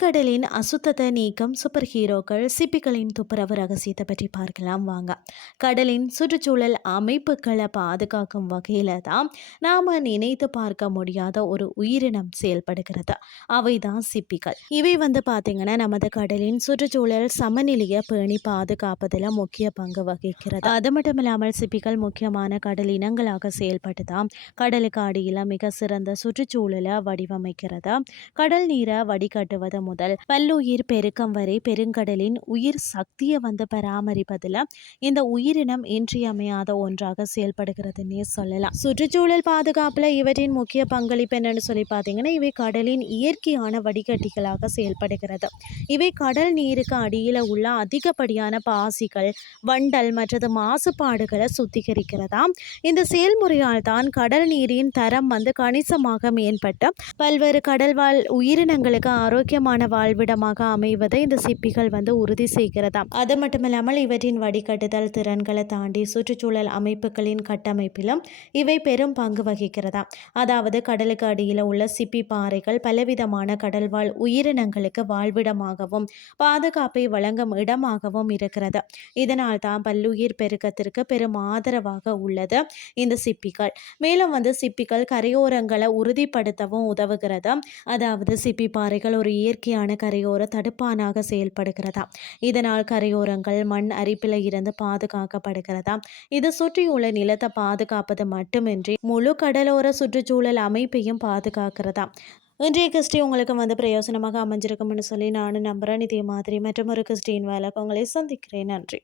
கடலின் அசுத்தத்தை நீக்கும் சூப்பர் ஹீரோக்கள் சிப்பிகளின் துப்புரவு ரகசியத்தை பற்றி பார்க்கலாம் வாங்க. கடலின் சுற்றுச்சூழல் அமைப்புகளை பாதுகாக்கும் வகையில் தான் நாம் நினைத்து பார்க்க முடியாத ஒரு உயிரினம் செயல்படுகிறது. அவை தான் சிப்பிகள். இவை வந்து பார்த்திங்கன்னா நமது கடலின் சுற்றுச்சூழல் சமநிலையை பேணி பாதுகாப்பதில் முக்கிய பங்கு வகிக்கிறது. அது மட்டும் இல்லாமல் சிப்பிகள் முக்கியமான கடல் இனங்களாக செயல்பட்டு தான் கடலுக்கு அடியில் மிக சிறந்த சுற்றுச்சூழலை வடிவமைக்கிறது. கடல் நீரை வடிகட்டுவது முதல் பல்லுயிர் பெருக்கம் வரை பெருங்கடலின் உயிர் சக்தியை வந்து பராமரிப்பதில் இந்த உயிரினம் இன்றியமையாத ஒன்றாக செயல்படுகிறதுன்னே சொல்லலாம். சுற்றுச்சூழல் பாதுகாப்பில் இவற்றின் முக்கிய பங்களிப்பு என்னன்னு சொல்லி பார்த்தீங்கன்னா இவை கடலின் இயற்கையான வடிகட்டிகளாக செயல்படுகிறது. இவை கடல் நீருக்கு அடியில் உள்ள அதிகப்படியான பாசிகள் வண்டல் மற்றது மாசுபாடுகளை சுத்திகரிக்கிறதா? இந்த செயல்முறையால் தான் கடல் நீரின் தரம் வந்து கணிசமாக மேம்பட்டு பல்வேறு கடல்வாழ் உயிரினங்களுக்கு ஆரோக்கியமான வாழ்விடமாக அமைவதை இந்த சிப்பிகள் வந்து உறுதி செய்கிறதாம். அது மட்டுமில்லாமல் இவற்றின் வடிகட்டுதல் திறன்களை தாண்டி சுற்றுச்சூழல் அமைப்புகளின் கட்டமைப்பிலும் இவை பெரும் பங்கு வகிக்கிறதாம். அதாவது கடலுக்கு அடியில் உள்ள சிப்பி பாறைகள் பலவிதமான கடல்வாழ் உயிரினங்களுக்கு வாழ்விடமாகவும் பாதுகாப்பை வழங்கும் இடமாகவும் இருக்கிறது. இதனால் தான் பல்லுயிர் பெருக்கத்திற்கு பெரும் ஆதரவாக உள்ளது இந்த சிப்பிகள் மேலும் வந்து சிப்பிகள் கரையோரங்களை உறுதிப்படுத்தவும் உதவுகிறது அதாவது சிப்பி பாறைகள் ஒரு இயற்கையான கரையோர தடுப்பானாக செயல்படுகிறதா? இதனால் கரையோரங்கள் மண் அரிப்பில் இருந்து பாதுகாக்கப்படுகிறதா? இது சுற்றியுள்ள நிலத்தை பாதுகாப்பது மட்டுமின்றி முழு கடலோர சுற்றுச்சூழல் அமைப்பையும் பாதுகாக்கிறதா? இன்றைய கிறிஸ்டி உங்களுக்கு வந்து பிரயோசனமாக அமைஞ்சிருக்கும்னு சொல்லி நானும் நம்புகிறேன் இதே மாதிரி மற்றும் ஒரு கிறிஸ்டின் வேலை உங்களை சந்திக்கிறேன். நன்றி.